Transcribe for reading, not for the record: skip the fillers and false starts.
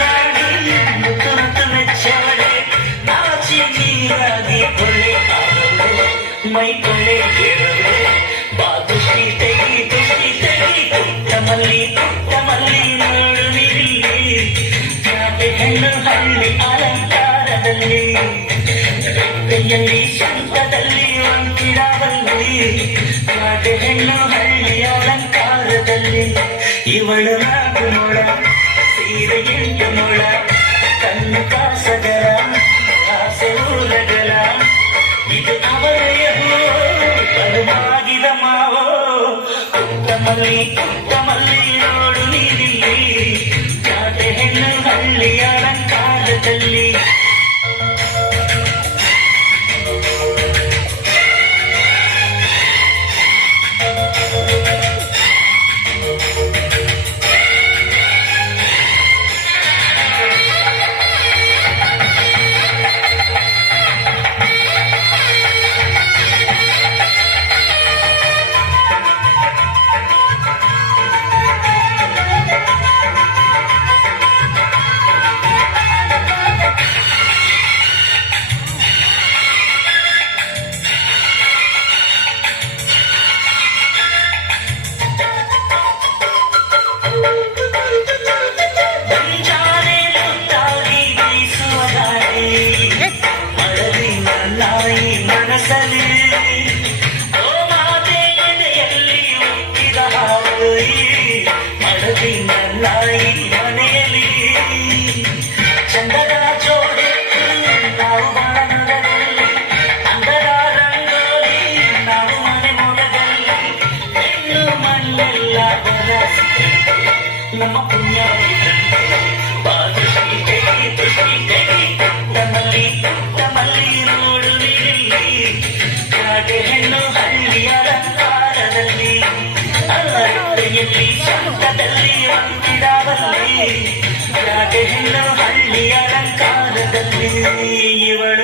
ರಾಣಿ ಮುತ್ತು ಮುತ್ತು ಮೆಚ್ಚವಳೆ ನಾಚಿ ನೀರಾಗಿ ಕೊಳ್ಳೆ ಆದವಳೆ ಮೈ ಕೊಳ್ಳೆ ಗೆರವಳೆ ಬಾ ದೃಷ್ಟಿ ತೆಗಿ ಪುಟ್ಟ ಮಲ್ಲಿ ನೋಡು ನಿಲ್ಲಿ ಜಾತೆ ಹೆಣ್ಣು ಹಳ್ಳಿ ಅಲಂಕಾರದಲ್ಲಿ ಕೈಯಲ್ಲಿ ಶಂಕದಲ್ಲಿ ಒಂಟಿಡವಲ್ಲಿ ಜಾತೆ ಹೆಣ್ಣು ಹಳ್ಳಿ ಅಲಂಕಾರದಲ್ಲಿ ಇವಳು 4 ಮೊಳ ಸೀರೆ 8 ಮೊಳ ಕಣ್ಣು ಕಾಸಗರ ಆಸೆ ಊರಗಲ ಇದು ಅವರೆಯೋ ಬಲವಾಗಿದ ಮಾವೋ ಪುಟ್ಟ ಮಲ್ಲಿ ನೋಡು ನೀಲಿ ಜಾತೆ ಹೆಣ್ಣು ಹಳ್ಳಿ ಅಲಂಕಾರದಲ್ಲಿ ಮನೆಯಲ್ಲಿ ಚಂದದ ಜೋಡಿ ನಾವು ಬಾಣದಲ್ಲಿ ಅಂದರ ರಂಗೋಲಿ ನಾವು ಮನೆ ಮೊಳದಲ್ಲಿ ಹೆಣ್ಣು ಮಣ್ಣೆಲ್ಲ ಬರಸಿ ನಮ್ಮ ಪುಣ್ಯ ದೃಷ್ಟಿ ತೆಗಿ ಪುಟ್ಟ ಮಲ್ಲಿ ನೋಡು ನಿಲ್ಲಿ ಜಾತೆ ಹೆಣ್ಣು ಹಳ್ಳಿ ಅಲಂಕಾರದಲ್ಲಿ ಅರಳೆಯಲ್ಲಿ ಶಂಕದಲ್ಲಿ ಒಂಟಿಡವಲ್ಲಿ ಜಾತೆ ಹೆಣ್ಣು ಹಳ್ಳಿ ಅಲಂಕಾರದಲ್ಲಿ ಇವಳು